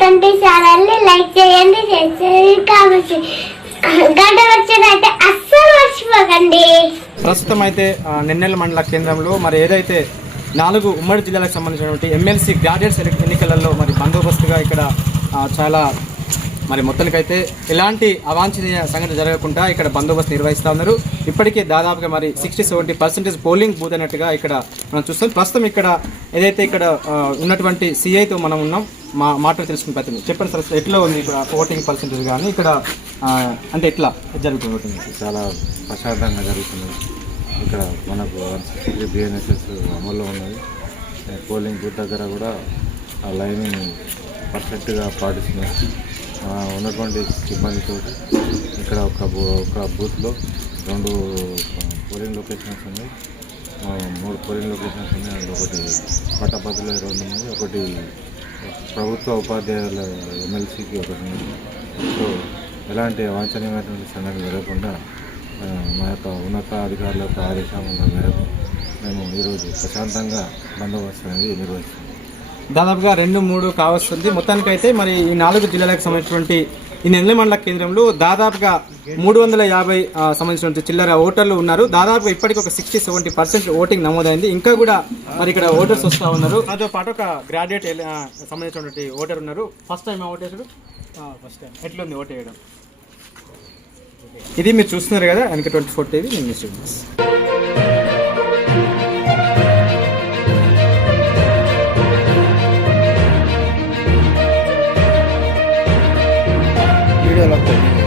Twenty ఛానల్ని like చేయండి share చేయండి గంట వచ్చినట్టే అస్సలు మర్చిపోకండి. ప్రస్తుతం అయితే నిన్నెల మండల కేంద్రంలో మరి ఏదైతే నాలుగు ఉమ్మడి జిల్లాలకు సంబంధించినటువంటి ఎమ్మెల్సీ గ్రాడ్యుయేట్స్ ఎన్నికలలో మరి బందోబస్తుగా ఇక్కడ చాలా మరి మొత్తానికైతే ఎలాంటి అవాంఛనీయ సంఘటన జరగకుండా ఇక్కడ బందోబస్తు నిర్వహిస్తూ ఉన్నారు. ఇప్పటికే దాదాపుగా మరి sixty seventy percentage polling booth అన్నట్టుగా ఇక్కడ మనం చూస్తాం. ప్రస్తుతం ఇక్కడ ఏదైతే ఇక్కడ ఉన్నటువంటి సిఐతో మనం ఉన్నాం. మా మాటలు తెలుసుకుని ప్రతి చెప్పండి సార్ ఎట్లా ఉంది ఇక్కడ ఓటింగ్ పర్సెంటేజ్ కానీ? ఇక్కడ అంటే ఎట్లా జరుగుతుంది ఓటింగ్? చాలా ప్రశాంతంగా జరుగుతుంది. ఇక్కడ మనకు బిఎన్ఎస్ఎస్ అమల్లో ఉన్నది. పోలింగ్ బూత్ దగ్గర కూడా ఆ లైన్ పర్ఫెక్ట్గా పాటిస్తున్నారు ఉన్నటువంటి సిబ్బందితో ఇక్కడ ఒక బూ ఒక బూత్లో రెండు పోలింగ్ లొకేషన్స్ ఉన్నాయి. మూడు పోలింగ్ లొకేషన్స్ ఉన్నాయి. అందులో ఒకటి పట్టపద్దుల రెండు ఉన్నాయి ఒకటి ప్రభుత్వ ఉపాధ్యాయుల ఎమ్మెల్సీకి ఒకటి సో ఎలాంటి అవాంఛనీయమైనటువంటి సంఘటన జరగకుండా మా యొక్క ఉన్నతాధికారుల యొక్క ఆదేశాల మేరకు మేము ఈరోజు ప్రశాంతంగా బందోబస్తు అనేది నిర్వహిస్తున్నాం. దాదాపుగా రెండు మూడు కావస్తుంది. మొత్తానికైతే మరి ఈ నాలుగు జిల్లాలకు సంబంధించినటువంటి ఈ నెల్లి మండల కేంద్రంలో దాదాపుగా మూడు వందల యాభై సంబంధించినటువంటి చిల్లర ఓటర్లు ఉన్నారు. దాదాపుగా ఇప్పటికి ఒక సిక్స్టీ సెవెంటీ పర్సెంట్ ఓటింగ్ నమోదైంది. ఇంకా కూడా మరి ఇక్కడ ఓటర్స్ వస్తూ ఉన్నారు. దాంతో పాటు ఒక గ్రాడ్యుయేట్ సంబంధించినటువంటి ఓటర్ ఉన్నారు. ఫస్ట్ టైం ఓటేసాడు ఫస్ట్ టైం ఎట్లుంది ఓటు వేయడం? ఇది మీరు చూస్తున్నారు కదా వెనక ట్వంటీ ఫోర్ టీవీ నేను de la comida.